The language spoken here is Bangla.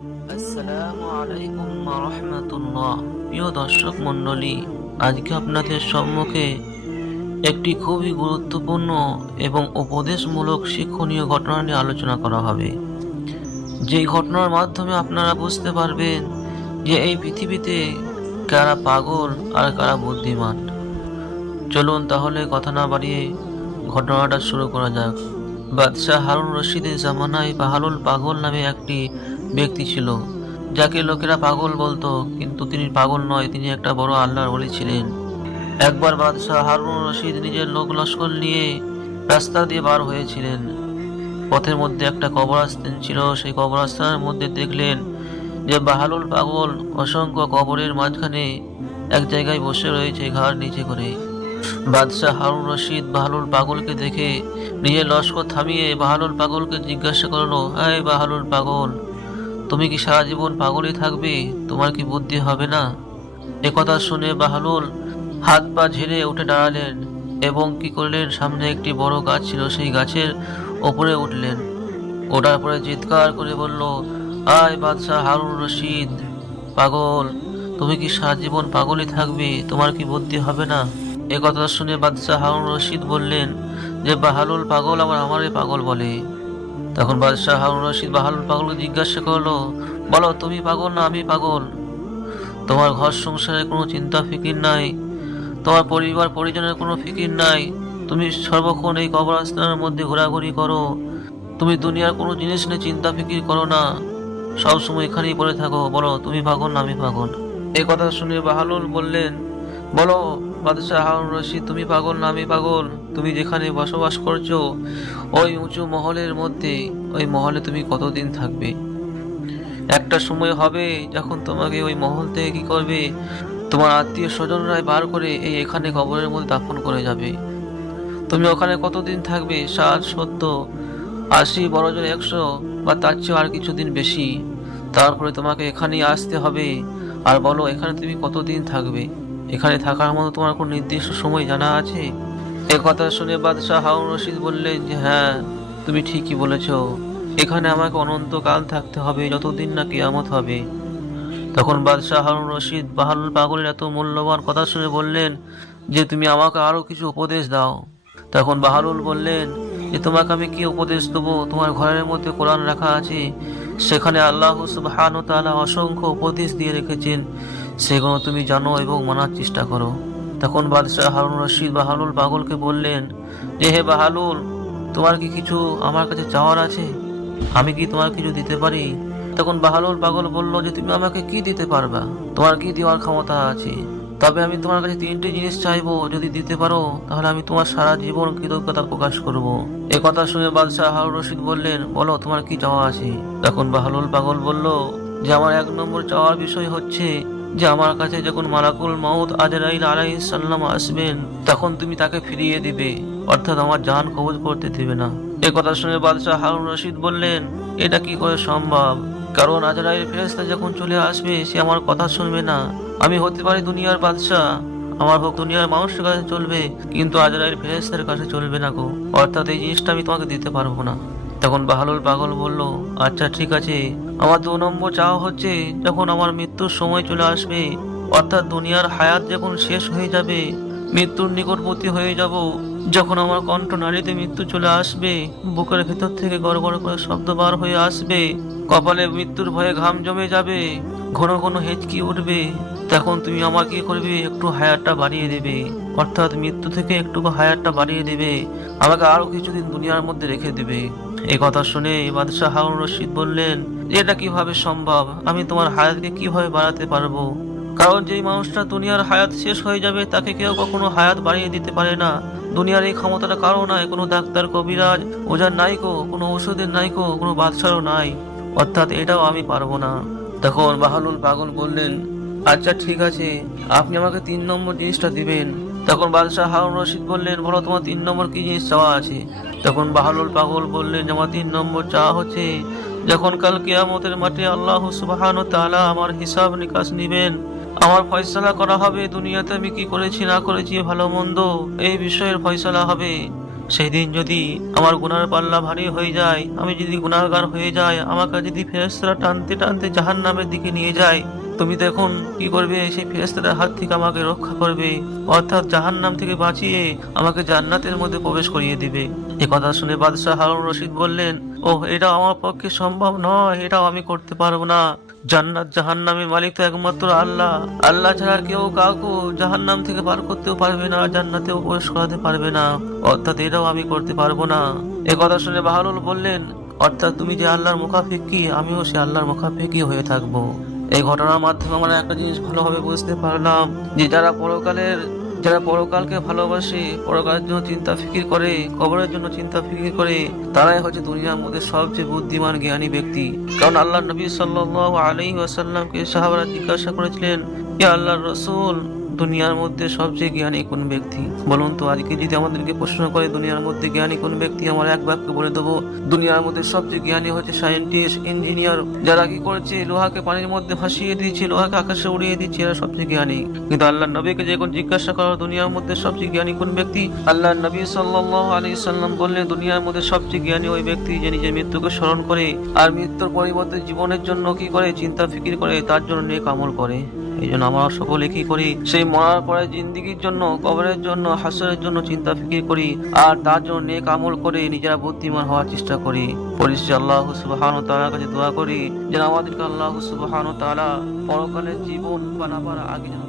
আসসালামু আলাইকুম ওয়া রাহমাতুল্লাহ। প্রিয় দর্শক মণ্ডলী, আজকে আপনাদের সম্মুখে একটি খুবই গুরুত্বপূর্ণ এবং উপদেশমূলক শিক্ষণীয় ঘটনা নিয়ে আলোচনা করা হবে। যেই ঘটনার মাধ্যমে আপনারা বুঝতে পারবেন যে এই পৃথিবীতে কারা পাগল আর কারা বুদ্ধিমান। চলুন তাহলে কথা না বাড়িয়ে ঘটনাটা শুরু করা যাক। বাদশাহ হারুন রশিদের জামানায় বাহালুল পাগল নামে একটি ব্যক্তি ছিল, যাকে লোকেরা পাগল বলতো, কিন্তু তিনি পাগল নয়, তিনি একটা বড় আল্লাহর ওলি ছিলেন। একবার বাদশাহ হারুন রশিদ নিজের লোক লস্কর নিয়ে রাস্তা দিয়ে বার হয়েছিলেন। পথের মধ্যে একটা কবরস্থান ছিল। সেই কবরস্থানের মধ্যে দেখলেন যে বাহালুল পাগল অসংখ্য কবরের মাঝখানে এক জায়গায় বসে রয়েছে, ঘাড় নিচে করে। বাদশাহ হারুন রশিদ বাহালুল পাগলকে দেখে নিজের লস্কর থামিয়ে বাহালুল পাগলকে জিজ্ঞাসা করলো, এই বাহালুল পাগল, তুমি কি সারা জীবন পাগলই থাকবে? তোমার কি বুদ্ধি হবে না? একথা শুনে বাহালুল হাত পা ঝেড়ে উঠে দাঁড়ালেন এবং কি করলেন, সামনে একটি বড় গাছ ছিল, সেই গাছের ওপরে উঠলেন। ওঠার পরে চিৎকার করে বলল, আয় বাদশাহ হারুন রশিদ পাগল, তুমি কি সারা জীবন পাগলই থাকবে? তোমার কি বুদ্ধি হবে না? একথা শুনে বাদশাহ হারুন রশিদ বললেন যে বাহালুল পাগল আবার আমারে পাগল বলে। তখন বাদশাহ হারুন রশিদ বাহালুল পাগলকে জিজ্ঞাসা করলো, বলো তুমি পাগল না আমি পাগল? তোমার ঘর সংসারের কোনো চিন্তা ফিকির নাই, তোমার পরিবার পরিজনের কোনো ফিকির নাই, তুমি সর্বক্ষণ এই কবরস্থানের মধ্যে ঘোরাঘুরি করো, তুমি দুনিয়ার কোনো জিনিস নিয়ে চিন্তা ফিকির করো না, সবসময় এখানেই পড়ে থাকো, বলো তুমি পাগল না আমি পাগল? এই কথা শুনে বাহালুল বললেন, বলো বাদশাহ হারুন রশিদ, তুমি পাগল না আমি পাগল? তুমি যেখানে বসবাস করছো ওই উঁচু মহলের মধ্যে, ওই মহলে তুমি কতদিন থাকবে? একটা সময় হবে যখন তোমাকে ওই মহল থেকে কি করবে, তোমার আত্মীয় স্বজনরাই বার করে এখানে কবরের মধ্যে দাফন করে যাবে। তুমি ওখানে কতদিন থাকবে? 60, 70, 80, বড়জোর 100 বা তার চেয়েও আর কিছুদিন বেশি। তারপরে তোমাকে এখানেই আসতে হবে। আর বলো এখানে তুমি কতদিন থাকবে? এখানে থাকার মতো তোমার কোনো নির্দিষ্ট সময় জানা আছে? এ কথা শুনে বাদশাহ হারুন রশিদ বললেন যে হ্যাঁ, তুমি ঠিকই বলেছ, এখানে আমাকে অনন্তকাল থাকতে হবে, যতদিন না কিয়ামত হবে। তখন বাদশাহ হারুন রশিদ বাহালুল পাগলের এত মূল্যবান কথা শুনে বললেন যে তুমি আমাকে আরো কিছু উপদেশ দাও। তখন বাহালুল বললেন যে তোমাকে আমি কি উপদেশ দেবো? তোমার ঘরের মধ্যে কোরআন রাখা আছে, সেখানে আল্লাহ সুবহানাহু ওয়া তাআলা অসংখ্য উপদেশ দিয়ে রেখেছেন, সেগুলো তুমি জানো এবং মানার চেষ্টা করো। তখন বাদশাহ হারুন রশিদ বাহালুল পাগলকে বললেন যে হে বাহালুল, তোমার কি কিছু আমার কাছে চাওয়ার আছে? আমি কি তোমার কিছু দিতে পারি? তখন বাহালুল পাগল বলল যে তুমি আমাকে কি দিতে পারবা? তোমার কি দেওয়ার ক্ষমতা আছে? তবে আমি তোমার কাছে 3টে জিনিস চাইবো, যদি দিতে পারো তাহলে আমি তোমার সারা জীবন কৃতজ্ঞতা প্রকাশ করব। এ কথা শুনে বাদশাহ হারুন রশিদ বললেন, বলো তোমার কি চাওয়া আছে? তখন বাহালুল পাগল বলল যে আমার 1 নম্বর চাওয়ার বিষয় হচ্ছে যে আমার কাছে যখন মালাকুল মাউত আজরাইল আলাইহিস সালাম আসবেন, তখন তুমি তাকে ফিরিয়ে দিবে, অর্থাৎ আমার জান কবজ করতে দিবে না। এ কথা শুনে বাদশাহ হারুন রশিদ বললেন, এটা কি করে সম্ভব? কারণ আজরাইল ফেরেশতা যখন চলে আসবে সে আমার কথা শুনবে না। আমি হতে পারি দুনিয়ার বাদশাহ, আমার হোক দুনিয়ার মানুষের কাছে চলবে, কিন্তু আজরাইল ফেরেশতার কাছে চলবে না গো, অর্থাৎ এই জিনিসটা আমি তোমাকে দিতে পারবো না। তখন বাহালুল পাগল বলল, আচ্ছা ঠিক আছে, আমার 2 নম্বর চাওয়া হচ্ছে যখন আমার মৃত্যুর সময় চলে আসবে, অর্থাৎ দুনিয়ার হায়াত যখন শেষ হয়ে যাবে, মৃত্যুর নিকটবর্তী হয়ে যাব, যখন আমার কণ্ঠ নালীতে মৃত্যু চলে আসবে, বুকের ভেতর থেকে গড় গড় করে শব্দ বার হয়ে আসবে, কপালে মৃত্যুর ভয়ে ঘাম জমে যাবে, ঘন ঘন হেঁচকি উঠবে, তখন তুমি আমার কি করবে, একটু হায়াতটা বাড়িয়ে দেবে, অর্থাৎ মৃত্যু থেকে একটু হায়াতটা বাড়িয়ে দেবে, আমাকে আরো কিছুদিন দুনিয়ার মধ্যে রেখে দেবে। এই কথা শুনে বাদশাহ হারুন রশিদ বললেন, এটা কিভাবে সম্ভব? আমি তোমার হায়াতকে কিভাবে বাড়াতে পারবো? কারণ যেই মানুষটা দুনিয়ার হায়াত শেষ হয়ে যাবে তাকে কেউ কখনো হায়াত বাড়িয়ে দিতে পারে না। দুনিয়ার এই ক্ষমতাটা কারো নাই, কোনো ডাক্তার কবিরাজ ওজার নাইকো, কোনো ঔষধের নাইকো, কোনো বাদশারও নাই, অর্থাৎ এটাও আমি পারবো না। তখন বাহালুল পাগল বললেন, আচ্ছা ঠিক আছে, আপনি আমাকে 3 নম্বর জিনিসটা দিবেন। তখন বাদশাহ হারুন রশিদ বললেন, বলো তোমার 3 নম্বর কি জিনিস চাওয়া আছে? তখন বাহালুল পাগল বললেন, আমার 3 নম্বর চাওয়া হচ্ছে যখন কাল কিয়ামতের মাঠে আল্লাহ সুবহানাহু ওয়া তাআলা আমার হিসাব নিকাশ নিবেন, আমার ফয়সালা করা হবে, দুনিয়াতে আমি কি করেছি না করেছি ভালো মন্দ এই বিষয়ের ফয়সালা হবে, সেই দিন যদি আমার গুনার পাল্লা ভারী হয়ে যায়, আমি যদি গুনাহগার হয়ে যাই, আমাকে যদি ফেরেশতারা টানতে টানতে জাহান্নামের দিকে নিয়ে যায়, তুমি তখন কি করবে? সেই ফেরেশতাদের হাত থেকে আমাকে রক্ষা করবে, অর্থাৎ জাহান্নাম থেকে বাঁচিয়ে আমাকে জান্নাতের মধ্যে প্রবেশ করিয়ে দিবে। এ কথা শুনে বাদশাহ হারুন রশিদ বললেন, ওহ, এটা আমার পক্ষে সম্ভব নয়, এটাও আমি করতে পারবো না। জান্নাত জাহান্নামের মালিক তো একমাত্র আল্লাহ। আল্লাহ ছাড়া কেউ কাউকে জাহান্নাম থেকে পার করতেও পারবে না, জান্নাতেও প্রবেশ করাতে পারবে না, অর্থাৎ এটাও আমি করতে পারবো না। এ কথা শুনে বাহলুল বললেন, অর্থাৎ তুমি যে আল্লাহর মুখাপেক্ষী, আমিও সে আল্লাহর মুখাপেক্ষী হয়ে থাকবো। এই ঘটনার মাধ্যমে আমরা একটা জিনিস ভালোভাবে বুঝতে পারলাম যে যারা পরকালকে ভালোবাসে, পরকালের জন্য চিন্তা ফিকির করে, কবরের জন্য চিন্তা ফিকির করে, তারাই হচ্ছে দুনিয়ার মধ্যে সবচেয়ে বুদ্ধিমান জ্ঞানী ব্যক্তি। কারণ আল্লাহ নবী সাল্লাল্লাহু আলাইহি ওয়াসাল্লামকে সাহাবারা জিজ্ঞাসা করেছিলেন, ইয়া আল্লাহর রাসূল, দুনিয়ার মধ্যে সবচেয়ে জ্ঞানী কোন ব্যক্তি? বলুন তো, আজকে যদি আমাদেরকে প্রশ্ন করে দুনিয়ার মধ্যে জ্ঞানী কোন ব্যক্তি, আমরা এক বাক্যে বলে দেবো দুনিয়ার মধ্যে সবচেয়ে জ্ঞানী হচ্ছে সায়েন্টিস্ট, ইঞ্জিনিয়ার, যারা কি করেছে লোহাকে পানির মধ্যে ভাসিয়ে দিচ্ছে, লোহাকে আকাশে উড়িয়ে দিচ্ছে, এরা সবচেয়ে জ্ঞানী। কিন্তু আল্লাহ নবীকে যখন জিজ্ঞাসা করা দুনিয়ার মধ্যে সবচেয়ে জ্ঞানী কোন ব্যক্তি, আল্লাহ নবী সাল্লাল্লাহু আলাইহি সাল্লাম বললেন, দুনিয়ার মধ্যে সবচেয়ে জ্ঞানী ওই ব্যক্তি যে নিজের মৃত্যুকে স্মরণ করে আর মৃত্যুর পরিবর্তে জীবনের জন্য কি করে চিন্তা ফিকির করে, তার জন্য নেক আমল করে। এই জন্য আমরা সকলে কি করি? সেই মরার পরে জিন্দিগির জন্য, কবরের জন্য, হাসরের জন্য চিন্তা ফিকির করি আর তার জন্য নেক আমল করে নিজেরা বুদ্ধিমান হওয়ার চেষ্টা করি। পরিশেষে আল্লাহ সুবহানাহু ওয়া তাআলার কাছে দোয়া করি যেন আমাদেরকে আল্লাহ সুবহানাহু ওয়া তাআলা পরকালের জীবন বানাবার আগে যেন